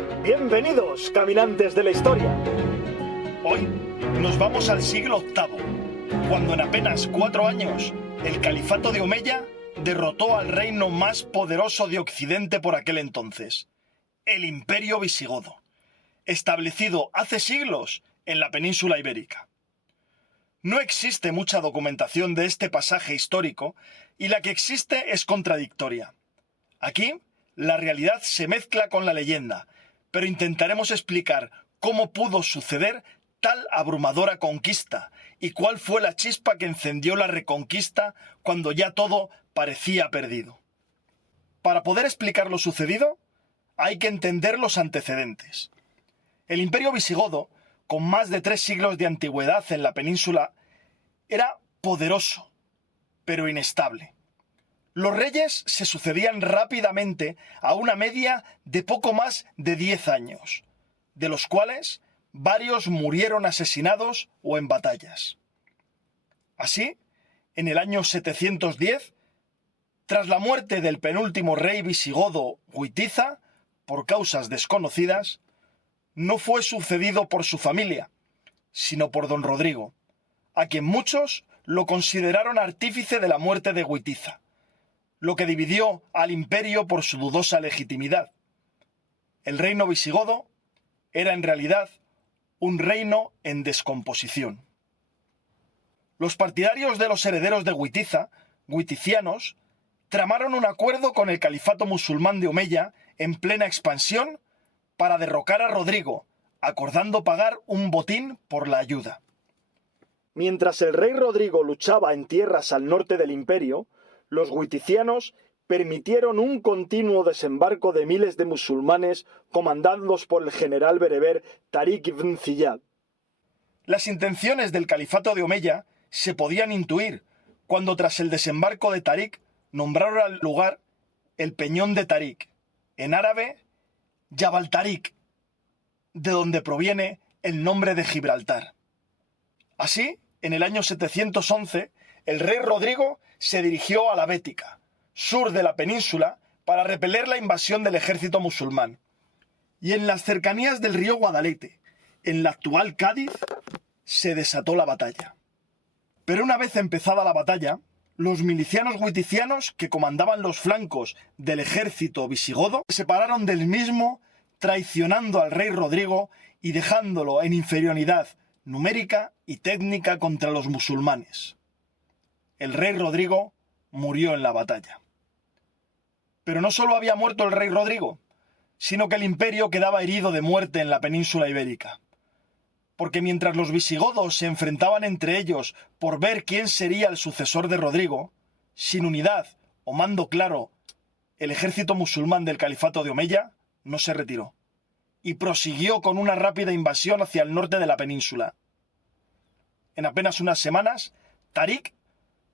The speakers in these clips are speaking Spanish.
Bienvenidos, caminantes de la historia. Hoy nos vamos al siglo VIII, cuando en apenas 4 años el califato de Omeya derrotó al reino más poderoso de Occidente por aquel entonces, el Imperio Visigodo, establecido hace siglos en la península ibérica. No existe mucha documentación de este pasaje histórico y la que existe es contradictoria. Aquí, la realidad se mezcla con la leyenda, pero intentaremos explicar cómo pudo suceder tal abrumadora conquista y cuál fue la chispa que encendió la reconquista cuando ya todo parecía perdido. Para poder explicar lo sucedido, hay que entender los antecedentes. El Imperio Visigodo, con más de 3 siglos de antigüedad en la península, era poderoso, pero inestable. Los reyes se sucedían rápidamente a una media de poco más de 10 años, de los cuales varios murieron asesinados o en batallas. Así, en el año 710, tras la muerte del penúltimo rey visigodo Witiza, por causas desconocidas, no fue sucedido por su familia, sino por don Rodrigo, a quien muchos lo consideraron artífice de la muerte de Witiza, lo que dividió al imperio por su dudosa legitimidad. El reino visigodo era en realidad un reino en descomposición. Los partidarios de los herederos de Witiza, witicianos, tramaron un acuerdo con el califato musulmán de Omeya en plena expansión para derrocar a Rodrigo, acordando pagar un botín por la ayuda. Mientras el rey Rodrigo luchaba en tierras al norte del imperio, los witicianos permitieron un continuo desembarco de miles de musulmanes comandados por el general bereber Tariq ibn Ziyad. Las intenciones del califato de Omeya se podían intuir cuando tras el desembarco de Tariq nombraron al lugar el Peñón de Tariq, en árabe Jabal Tariq, de donde proviene el nombre de Gibraltar. Así, en el año 711, el rey Rodrigo se dirigió a la Bética, sur de la península, para repeler la invasión del ejército musulmán. Y en las cercanías del río Guadalete, en la actual Cádiz, se desató la batalla. Pero una vez empezada la batalla, los milicianos witicianos que comandaban los flancos del ejército visigodo se separaron del mismo, traicionando al rey Rodrigo y dejándolo en inferioridad numérica y técnica contra los musulmanes. El rey Rodrigo murió en la batalla. Pero no solo había muerto el rey Rodrigo, sino que el imperio quedaba herido de muerte en la península ibérica. Porque mientras los visigodos se enfrentaban entre ellos por ver quién sería el sucesor de Rodrigo, sin unidad o mando claro, el ejército musulmán del califato de Omeya no se retiró y prosiguió con una rápida invasión hacia el norte de la península. En apenas unas semanas, Tariq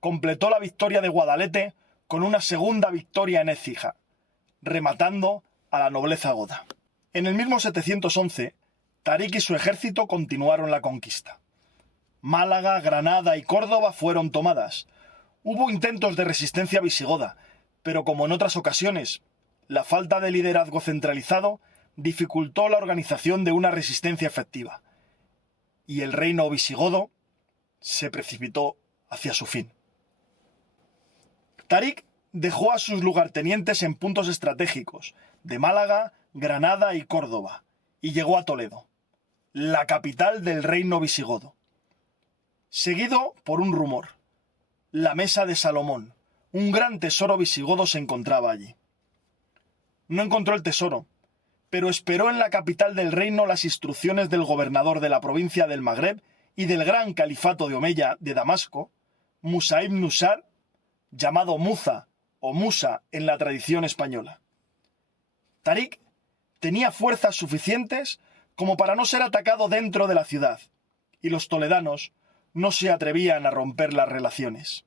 completó la victoria de Guadalete con una segunda victoria en Écija, rematando a la nobleza goda. En el mismo 711, Tariq y su ejército continuaron la conquista. Málaga, Granada y Córdoba fueron tomadas. Hubo intentos de resistencia visigoda, pero como en otras ocasiones, la falta de liderazgo centralizado dificultó la organización de una resistencia efectiva, y el reino visigodo se precipitó hacia su fin. Tariq dejó a sus lugartenientes en puntos estratégicos de Málaga, Granada y Córdoba, y llegó a Toledo, la capital del reino visigodo. Seguido por un rumor: la mesa de Salomón, un gran tesoro visigodo, se encontraba allí. No encontró el tesoro, pero esperó en la capital del reino las instrucciones del gobernador de la provincia del Magreb y del gran califato de Omeya de Damasco, Musa ibn Nusar, llamado Muza o Musa en la tradición española. Tariq tenía fuerzas suficientes como para no ser atacado dentro de la ciudad, y los toledanos no se atrevían a romper las relaciones.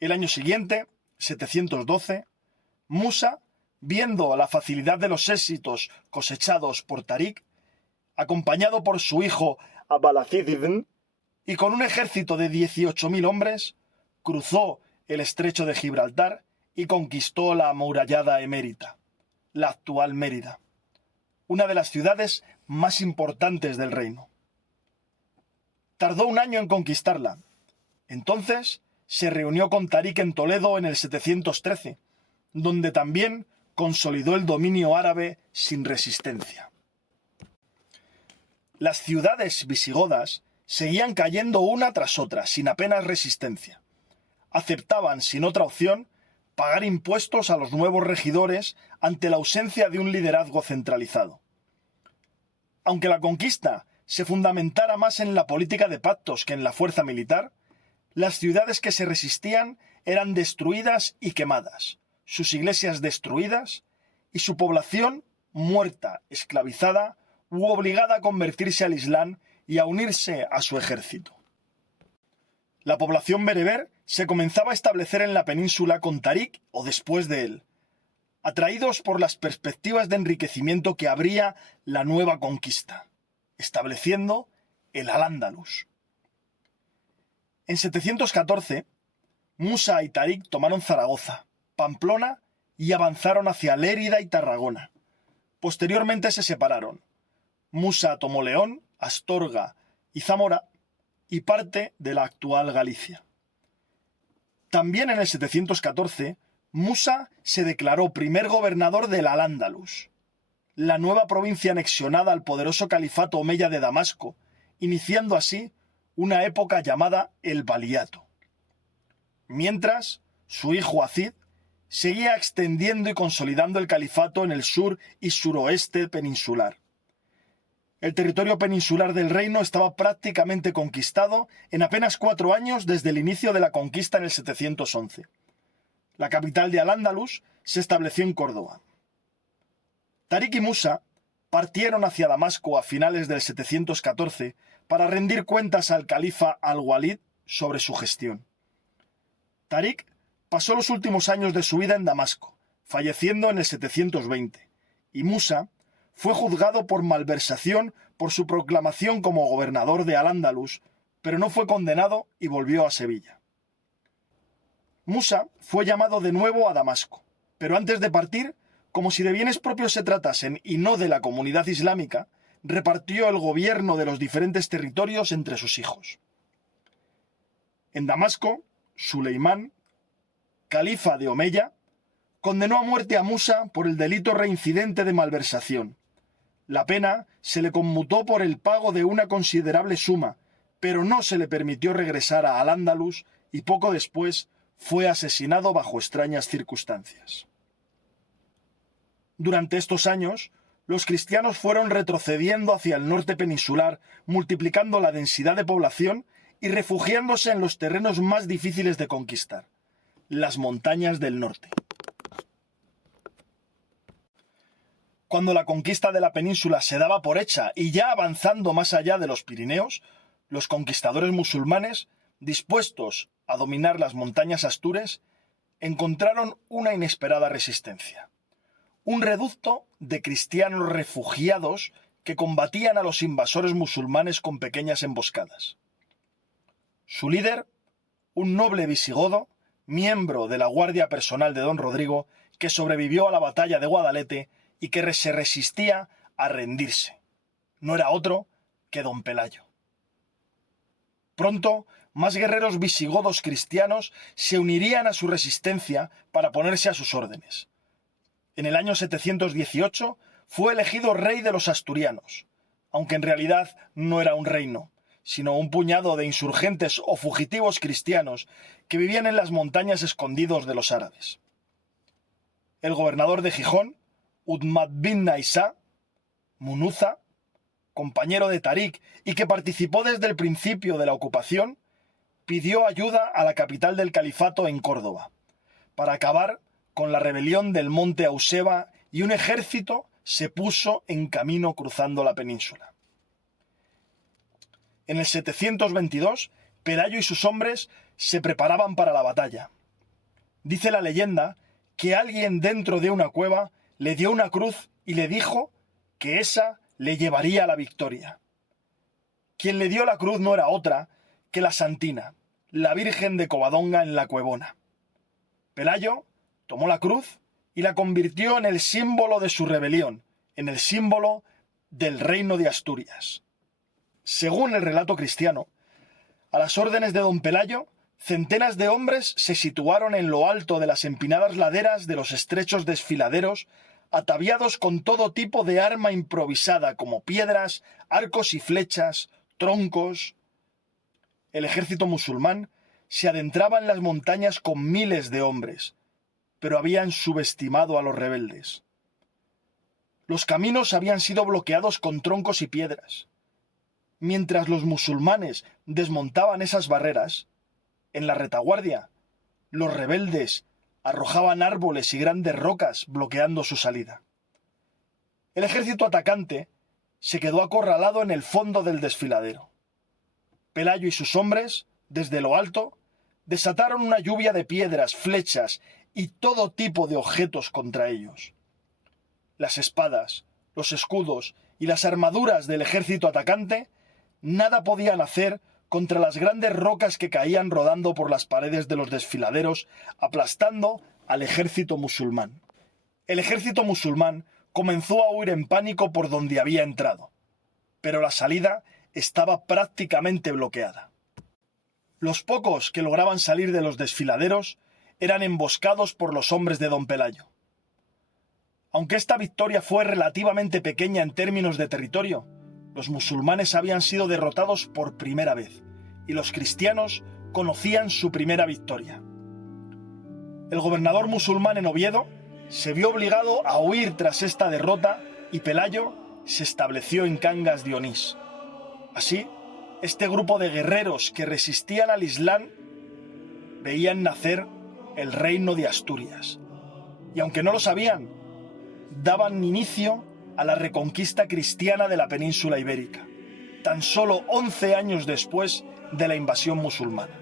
El año siguiente, 712, Musa, viendo la facilidad de los éxitos cosechados por Tariq, acompañado por su hijo Abalacid ibn, y con un ejército de 18.000 hombres, cruzó el estrecho de Gibraltar y conquistó la amurallada Emérita, la actual Mérida. una de las ciudades más importantes del reino. Tardó un año en conquistarla. Entonces se reunió con Tarik en Toledo en el 713, donde también consolidó el dominio árabe sin resistencia. Las ciudades visigodas seguían cayendo una tras otra, sin apenas resistencia. Aceptaban, sin otra opción, pagar impuestos a los nuevos regidores ante la ausencia de un liderazgo centralizado. Aunque la conquista se fundamentara más en la política de pactos que en la fuerza militar, las ciudades que se resistían eran destruidas y quemadas, sus iglesias destruidas y su población muerta, esclavizada u obligada a convertirse al Islam y a unirse a su ejército. La población bereber se comenzaba a establecer en la península con Tarik o después de él, atraídos por las perspectivas de enriquecimiento que abría la nueva conquista, estableciendo el Al-Ándalus. En 714, Musa y Tarik tomaron Zaragoza, Pamplona y avanzaron hacia Lérida y Tarragona. Posteriormente se separaron. Musa tomó León, Astorga y Zamora y parte de la actual Galicia. También en el 714, Musa se declaró primer gobernador del Al-Ándalus, la nueva provincia anexionada al poderoso califato omeya de Damasco, iniciando así una época llamada el Valiato. Mientras, su hijo Azid seguía extendiendo y consolidando el califato en el sur y suroeste peninsular. El territorio peninsular del reino estaba prácticamente conquistado en apenas 4 años desde el inicio de la conquista en el 711. La capital de Al-Ándalus se estableció en Córdoba. Tarik y Musa partieron hacia Damasco a finales del 714 para rendir cuentas al califa Al-Walid sobre su gestión. Tarik pasó los últimos años de su vida en Damasco, falleciendo en el 720, y Musa fue juzgado por malversación por su proclamación como gobernador de Al-Ándalus, pero no fue condenado y volvió a Sevilla. Musa fue llamado de nuevo a Damasco, pero antes de partir, como si de bienes propios se tratasen y no de la comunidad islámica, repartió el gobierno de los diferentes territorios entre sus hijos. En Damasco, Suleimán, califa de Omeya, condenó a muerte a Musa por el delito reincidente de malversación. La pena se le conmutó por el pago de una considerable suma, pero no se le permitió regresar a Al-Ándalus y poco después fue asesinado bajo extrañas circunstancias. Durante estos años, los cristianos fueron retrocediendo hacia el norte peninsular, multiplicando la densidad de población y refugiándose en los terrenos más difíciles de conquistar, las montañas del norte. Cuando la conquista de la península se daba por hecha y ya avanzando más allá de los Pirineos, los conquistadores musulmanes, dispuestos a dominar las montañas astures, encontraron una inesperada resistencia. Un reducto de cristianos refugiados que combatían a los invasores musulmanes con pequeñas emboscadas. Su líder, un noble visigodo, miembro de la guardia personal de don Rodrigo, que sobrevivió a la batalla de Guadalete y que se resistía a rendirse. No era otro que don Pelayo. Pronto, más guerreros visigodos cristianos se unirían a su resistencia para ponerse a sus órdenes. En el año 718 fue elegido rey de los asturianos, aunque en realidad no era un reino, sino un puñado de insurgentes o fugitivos cristianos que vivían en las montañas escondidos de los árabes. El gobernador de Gijón, Udmad bin Naisa, Munuza, compañero de Tarik y que participó desde el principio de la ocupación, pidió ayuda a la capital del califato en Córdoba, para acabar con la rebelión del monte Auseba, y un ejército se puso en camino cruzando la península. En el 722, Pelayo y sus hombres se preparaban para la batalla. Dice la leyenda que alguien dentro de una cueva le dio una cruz y le dijo que esa le llevaría a la victoria. Quien le dio la cruz no era otra que la Santina, la Virgen de Covadonga en la Cuevona. Pelayo tomó la cruz y la convirtió en el símbolo de su rebelión, en el símbolo del reino de Asturias. Según el relato cristiano, a las órdenes de don Pelayo, centenas de hombres se situaron en lo alto de las empinadas laderas de los estrechos desfiladeros, ataviados con todo tipo de arma improvisada como piedras, arcos y flechas, troncos. El ejército musulmán se adentraba en las montañas con miles de hombres, pero habían subestimado a los rebeldes. Los caminos habían sido bloqueados con troncos y piedras. Mientras los musulmanes desmontaban esas barreras, en la retaguardia, los rebeldes arrojaban árboles y grandes rocas bloqueando su salida. El ejército atacante se quedó acorralado en el fondo del desfiladero. Pelayo y sus hombres, desde lo alto, desataron una lluvia de piedras, flechas y todo tipo de objetos contra ellos. Las espadas, los escudos y las armaduras del ejército atacante nada podían hacer contra las grandes rocas que caían rodando por las paredes de los desfiladeros, aplastando al ejército musulmán. El ejército musulmán comenzó a huir en pánico por donde había entrado, pero la salida estaba prácticamente bloqueada. Los pocos que lograban salir de los desfiladeros eran emboscados por los hombres de don Pelayo. Aunque esta victoria fue relativamente pequeña en términos de territorio, los musulmanes habían sido derrotados por primera vez y los cristianos conocían su primera victoria. El gobernador musulmán en Oviedo se vio obligado a huir tras esta derrota y Pelayo se estableció en Cangas de Onís. Así, este grupo de guerreros que resistían al Islam veían nacer el reino de Asturias. Y aunque no lo sabían, daban inicio a la reconquista cristiana de la península ibérica, tan solo 11 años después de la invasión musulmana.